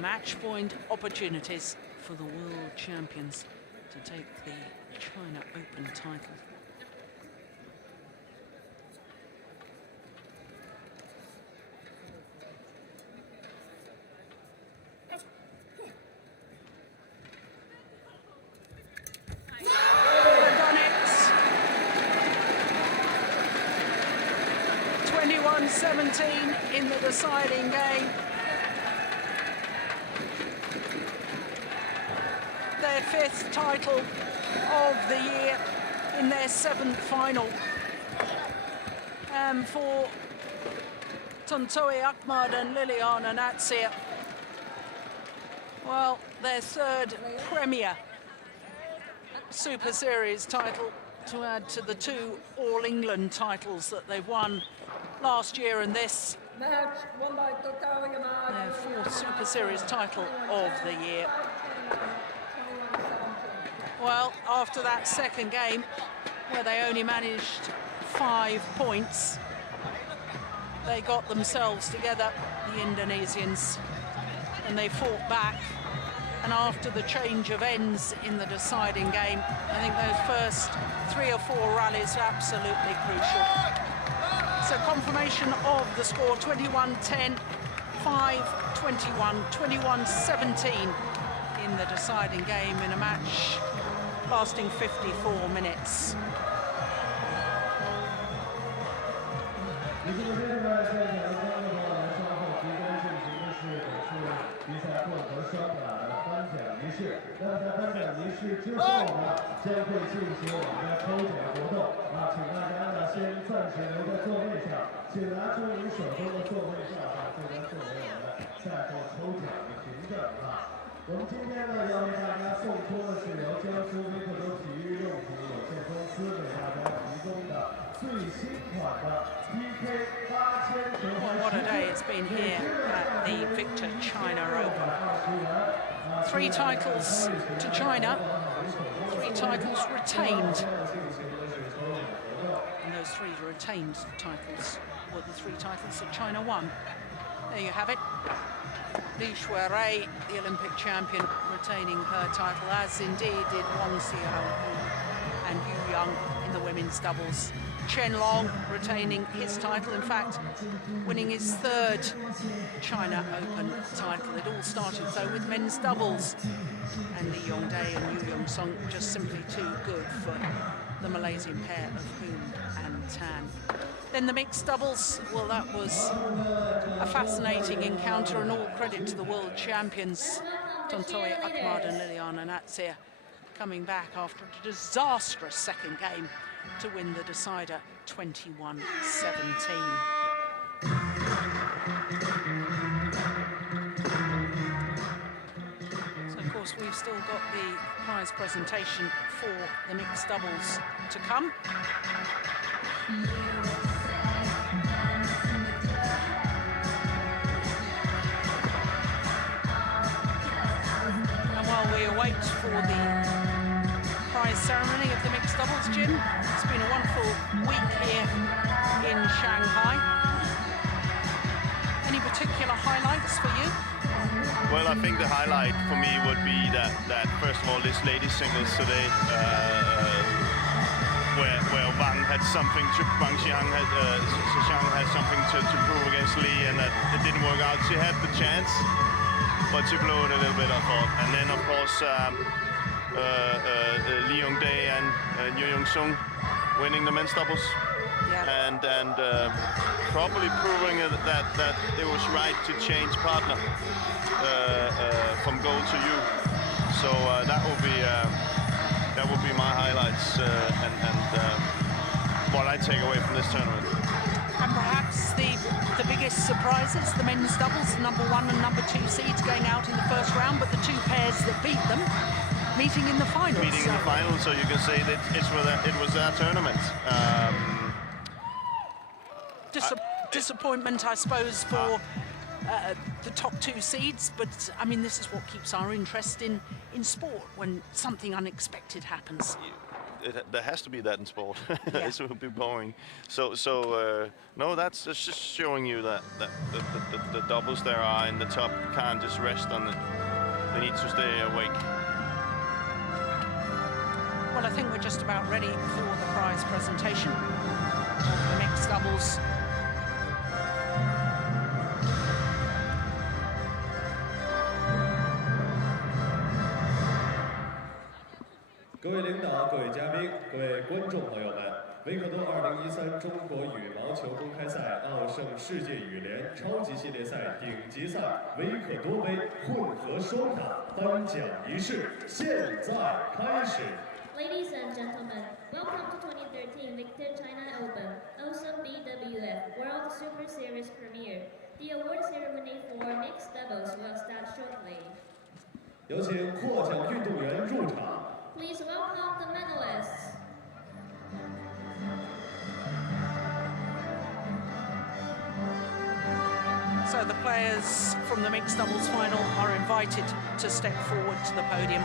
match point opportunities for the world champions to take the China Open title. They've done it. 21-17 in the deciding game. Their 5th title of the year in their 7th final. And for T.Ahmad and L.Natsir, well, their 3rd Premier Super Series title to add to the 2 All-England titles that they've won last year and this. Match won by Tontowi. Their 4th Super Series title of the year. Well, after that second game, where they only managed 5 points, they got themselves together, the Indonesians, and they fought back. And after the change of ends in the deciding game, I think those first 3 or 4 rallies are absolutely crucial. So confirmation of the score, 21-10, 5-21, 21-17 in the deciding game in a match lasting 54 minutes. Well, what a day it's been here at the Victor China Open. 3 titles to China, 3 titles retained. And those 3 retained titles were the 3 titles that China won. There you have it. Li Shuirui, the Olympic champion, retaining her title, as indeed did Wang Xiao and Yuan in the women's doubles. Shen retaining his title, in fact, winning his 3rd China Open title. It all started, though, with men's doubles. And Li Yongdae and Yu Young-sung just simply too good for the Malaysian pair of Hoon and Tan. Then the mixed doubles, well, that was a fascinating encounter, and all credit to the world champions, T.Ahmad and L.Natsir, coming back after a disastrous second game to win the decider 21-17. So, of course, we've still got the prize presentation for the mixed doubles to come. And while we await for the prize ceremony of the mixed doubles, Jim, it's been a wonderful week here in Shanghai. Any particular highlights for you? Well, I think the highlight for me would be that first of all, this ladies singles today, where Wang had something to, Wang Xiang had something to prove against Li, and that it didn't work out. She had the chance, but she blew it a little bit, I thought. And then, of course, Li Yongdae and Yu Young-sung winning the men's doubles. Yeah. And probably proving that it was right to change partner from go to you. So that will be my highlights and what I take away from this tournament. And perhaps the biggest surprises, the men's doubles, number 1 and number 2 seeds going out in the first round, but the 2 pairs that beat them meeting in the finals. Meeting in the finals, so you can say that it was their tournament. Disappointment, I suppose, for the top 2 seeds, but I mean, this is what keeps our interest in sport, when something unexpected happens. There has to be that in sport. Yeah. This would be boring. So no, that's just showing you that the doubles there are in the top can't just rest on it. They need to stay awake. Well, I think we're just about ready for the prize presentation of the mixed doubles. 各位领导、各位嘉宾、各位观众朋友们，维可多2013中国羽毛球公开赛奥盛世界羽联超级系列赛顶级赛维可多杯混合双打颁奖仪式现在开始。 Ladies and gentlemen, welcome to 2013 Victor China Open OSIM BWF World Superseries Premiere. The award ceremony for mixed doubles will start shortly. 有请获奖运动员入场。 Please welcome the medalists. So the players from the mixed doubles final are invited to step forward to the podium.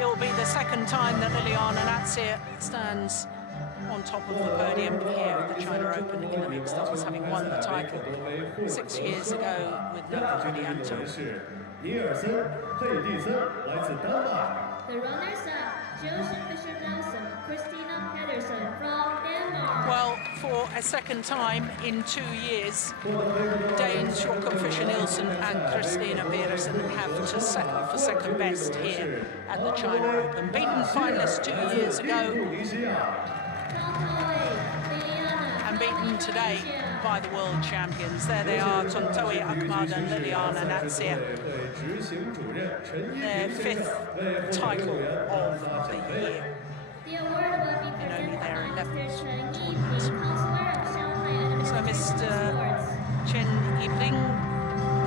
It will be the second time that L.Natsir stands on top of the podium here at the China Open in the mixed doubles, having won the title 6 years ago with no Christinna. Nielsen, T.Ahmad 来自丹麦。 The runners-up, J.Fischer Christinna from Denmark. Well, for a second time in 2 years, Danes J.Fischer and Christinna have to settle for second best here at the China Open. Beaten finalists 2 years ago Tontowi, Liliyana, and beaten today by the world champions. There they are, Tontowi, T.Ahmad and L.Natsir. Their 5th title of the year. The award will be And only presented their by 11th Mr. Shen, tournament.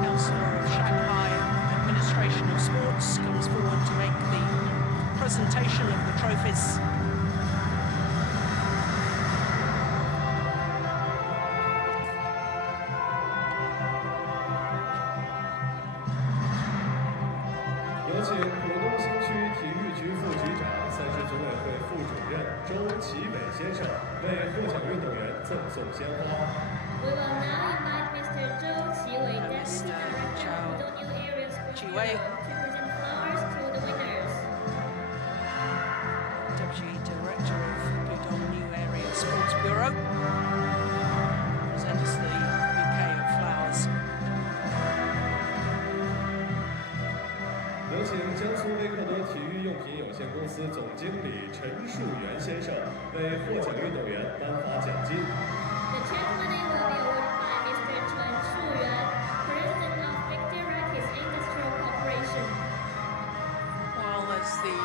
Counselor of Shanghai So Administration Mr. of Sports. Chen Councillor of Shanghai Administration of Sports, comes forward to make the presentation of the trophies. We will now invite Mr. Zhou Qiwei, Deputy Director of Pudong New Area Sports Bureau, to present flowers to the winners. Deputy Director of Pudong New Area Sports Bureau presents the bouquet of flowers. 有请江苏维克多体育用品有限公司总经理陈树元先生为获奖运动员颁发奖金。 The ceremony will be awarded by Mr. Chen Shuyuan, President of Victor Rackets Industrial Corporation. While as the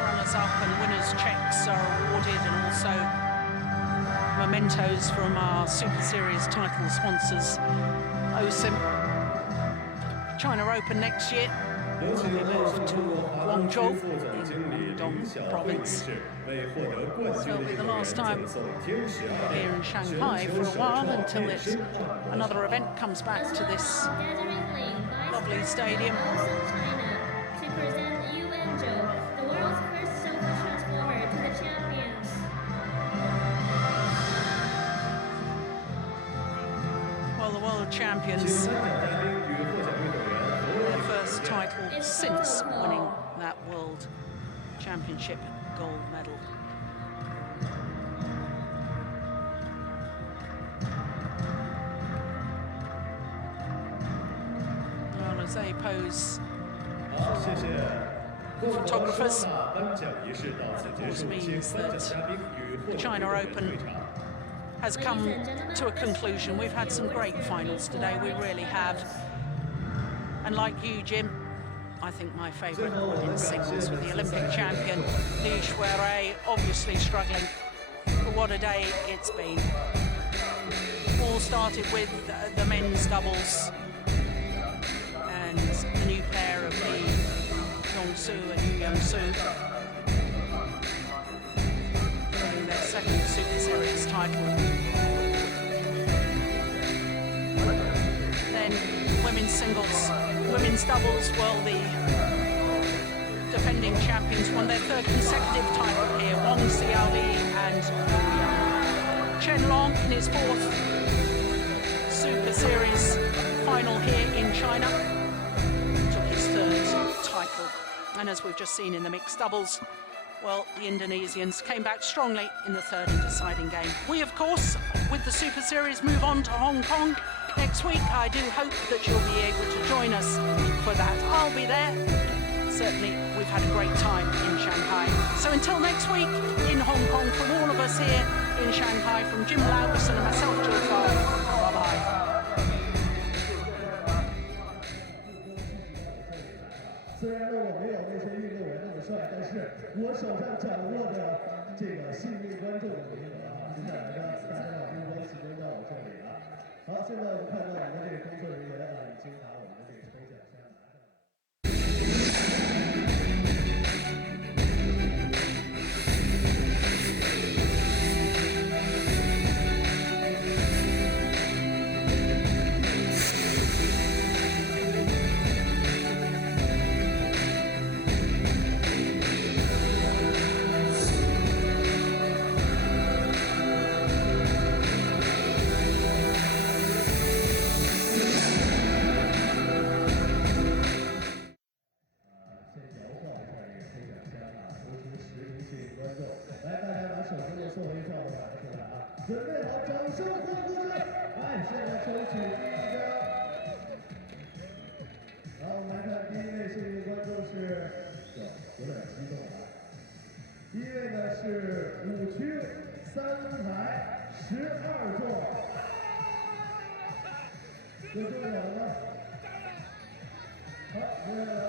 runners-up and winners' checks are awarded, and also mementos from our Super Series title sponsors, OSIM. China Open next year will be moved to Guangzhou in Pudong province. It'll be the last time here in Shanghai for a while until another event comes back to this lovely stadium. To present Yuan, the world's first silver transformer, to the champions. Well, the world champions, their first title since winning that world championship gold medal. Well, as they pose photographers, of course means that the China Open has come to a conclusion. We've had some great finals today, we really have. And like you, Jim, I think my favourite in singles with the Olympic champion, Liliyana, obviously struggling. But what a day it's been. All started with the men's doubles and the new pair of Lee Yong-soo and Young-soo winning their second Super Series title. Then women's singles, women's doubles, well, the defending champions won their third consecutive title here. Wang Xiaoli and Chen Long in his fourth Super Series final here in China took his third title. And as we've just seen in the mixed doubles, well, the Indonesians came back strongly in the third and deciding game. We, of course, with the Super Series, move on to Hong Kong next week. I do hope that you'll be able to join us for that. I'll be there. Certainly, we've had a great time in Shanghai. So until next week in Hong Kong, from all of us here in Shanghai, from Jim Lauberson and myself, Jill Farley, bye-bye. 虽然呢我没有那些运动员那么帅，但是我手上掌握的这个幸运观众的名额啊，接下来呢大家把目光集中到我这里啊。好，现在我们看到我们的这个工作人员啊，已经把我们的这个抽奖箱拿上来。 准备好，掌声欢呼声！哎，现在抽取第一张。好，我们来看第一位幸运观众是，有点激动啊。第一位呢是5区3排12座，有中奖了吗？好，接下来。